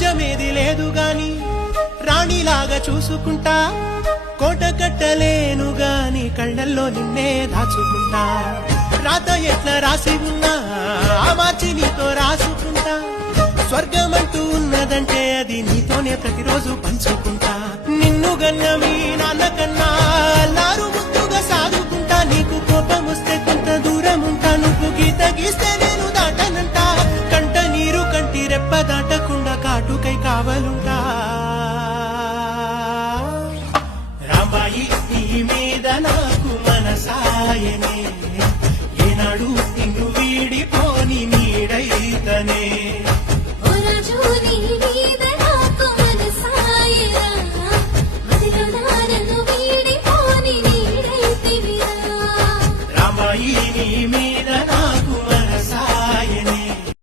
రాజ్యమేది లేదు గాని రాణిలాగా చూసుకుంటా కోట కట్టలేను గాని కళ్ళల్లో నిన్నే దాచుకుంటా రాత ఎట్లా రాసి ఉన్నా ఆ మార్చి నీతో రాసుకుంటా స్వర్గం